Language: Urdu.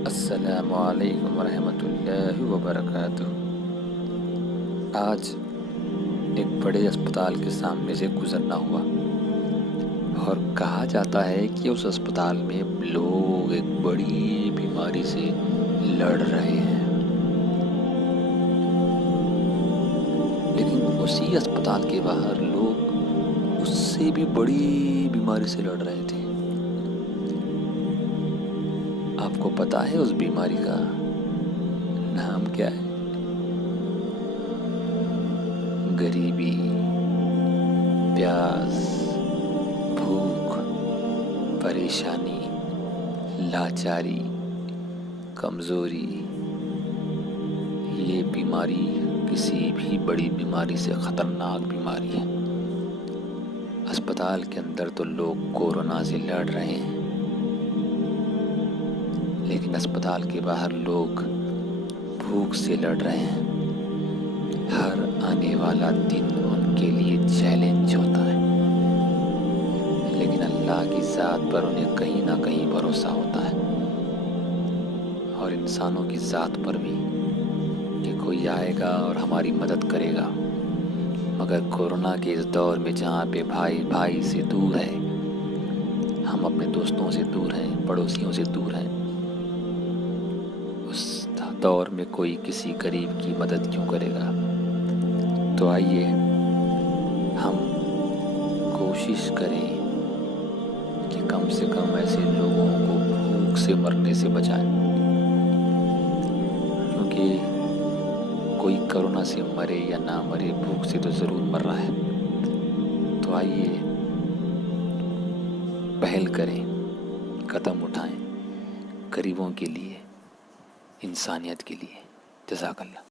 السلام علیکم ورحمۃ اللہ وبرکاتہ۔ آج ایک بڑے اسپتال کے سامنے سے گزرنا ہوا اور کہا جاتا ہے کہ اس اسپتال میں لوگ ایک بڑی بیماری سے لڑ رہے ہیں، لیکن اسی اسپتال کے باہر لوگ اس سے بھی بڑی بیماری سے لڑ رہے تھے۔ آپ کو پتا ہے اس بیماری کا نام کیا ہے؟ غریبی، پیاس، بھوک، پریشانی، لاچاری، کمزوری۔ یہ بیماری کسی بھی بڑی بیماری سے خطرناک بیماری ہے۔ اسپتال کے اندر تو لوگ کورونا سے لڑ رہے ہیں، لیکن اسپتال کے باہر لوگ بھوک سے لڑ رہے ہیں۔ ہر آنے والا دن ان کے لیے چیلنج ہوتا ہے، لیکن اللہ کی ذات پر انہیں کہیں نہ کہیں بھروسہ ہوتا ہے، اور انسانوں کی ذات پر بھی کہ کوئی آئے گا اور ہماری مدد کرے گا۔ مگر کورونا کے اس دور میں جہاں پہ بھائی بھائی سے دور ہے، ہم اپنے دوستوں سے دور ہیں، پڑوسیوں سے دور ہیں، اس دور میں کوئی کسی غریب کی مدد کیوں کرے گا؟ تو آئیے ہم کوشش کریں کہ کم سے کم ایسے لوگوں کو بھوک سے مرنے سے بچائیں، کیونکہ کوئی کورونا سے مرے یا نہ مرے، بھوک سے تو ضرور مر رہا ہے۔ تو آئیے پہل کریں، قدم اٹھائیں غریبوں کے لیے، انسانیت کے لیے۔ جزاک اللہ۔